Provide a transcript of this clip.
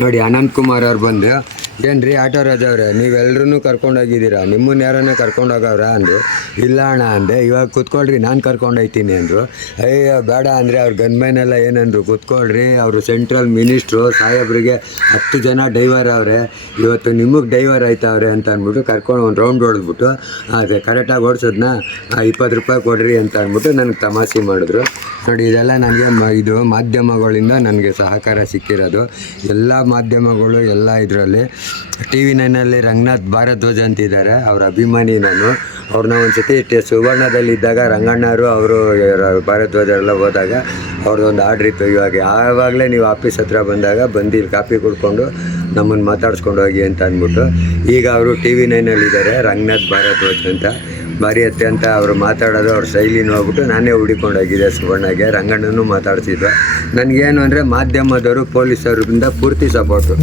ನೋಡಿ ಅನಂತ್ ಕುಮಾರ್ ಅವ್ರು ಬಂದು ಏನು ರೀ ಆಟೋ ರಾಜ ಅವರೇ ನೀವೆಲ್ಲರೂ ಕರ್ಕೊಂಡೋಗಿದ್ದೀರಾ ನಿಮ್ಮನ್ನ ಯಾರನ್ನ ಕರ್ಕೊಂಡೋಗವ್ರ ಅಂದರು. ಇಲ್ಲ ಅಣ್ಣ ಅಂದೆ. ಇವಾಗ ಕೂತ್ಕೊಳ್ರಿ ನಾನು ಕರ್ಕೊಂಡೋಗ್ತೀನಿ ಅಂದರು. ಅಯ್ಯೋ ಬೇಡ ಅಂದರೆ ಅವ್ರು ಗನ್ಮ್ಯಾನೆಲ್ಲ ಏನಂದರು, ಕೂತ್ಕೊಳ್ರಿ ಅವರು ಸೆಂಟ್ರಲ್ ಮಿನಿಸ್ಟ್ರು ಸಾಹೇಬ್ರಿಗೆ 10 ಜನ ಡೈವರ್ ಅವರೇ, ಇವತ್ತು ನಿಮಗೆ ಡೈವರ್ ಆಯ್ತವ್ರೆ ಅಂತ ಅಂದ್ಬಿಟ್ಟು ಕರ್ಕೊಂಡು ಒಂದು ರೌಂಡ್ ಹೊಡೆದ್ಬಿಟ್ಟು ಅದೇ ಕರೆಕ್ಟಾಗಿ ಓಡಿಸೋದನ್ನ 20 ರೂಪಾಯಿ ಕೊಡ್ರಿ ಅಂತ ಅಂದ್ಬಿಟ್ಟು ನನಗೆ ತಮಾಷೆ ಮಾಡಿದ್ರು. ನೋಡಿ ಇದೆಲ್ಲ ನನಗೆ ಇದು ಮಾಧ್ಯಮಗಳಿಂದ ನನಗೆ ಸಹಕಾರ ಸಿಕ್ಕಿರೋದು. ಎಲ್ಲ ಮಾಧ್ಯಮಗಳು ಎಲ್ಲ ಇದರಲ್ಲಿ TV9 ರಂಗನಾಥ್ ಭಾರದ್ವಾಜ್ ಅಂತಿದ್ದಾರೆ, ಅವ್ರ ಅಭಿಮಾನಿ ನಾನು. ಅವ್ರನ್ನ ಒಂದು ಸತಿ ಸುವರ್ಣದಲ್ಲಿದ್ದಾಗ ರಂಗಣ್ಣವರು ಅವರು ಭಾರದ್ವಾಜ ಎಲ್ಲ ಹೋದಾಗ ಅವ್ರದ್ದೊಂದು ಆರ್ಡ್ರ್ ಇತ್ತು. ಆವಾಗಲೇ ನೀವು ಆಫೀಸ್ ಹತ್ರ ಬಂದಾಗ ಬಂದು ಇಲ್ಲಿ ಕಾಫಿ ಕುಡ್ಕೊಂಡು ನಮ್ಮನ್ನು ಮಾತಾಡ್ಸ್ಕೊಂಡು ಹೋಗಿ ಅಂತ ಅಂದ್ಬಿಟ್ಟು ಈಗ ಅವರು TV9 ರಂಗನಾಥ್ ಭಾರದ್ವಾಜ್ ಅಂತ. ಭಾರಿ ಅತ್ಯಂತ ಅವರು ಮಾತಾಡೋದು ಅವ್ರ ಶೈಲಿ ನೋಡ್ಬಿಟ್ಟು ನಾನೇ ಹುಡಿಕೊಂಡೋಗಿದ್ದೆ ಸುವರ್ಣಗೆ. ರಂಗಣ್ಣನೂ ಮಾತಾಡ್ತಿದ್ದೆ. ನನಗೇನು ಅಂದರೆ ಮಾಧ್ಯಮದವರು ಪೊಲೀಸರಿಂದ ಪೂರ್ತಿ ಸಪೋರ್ಟು.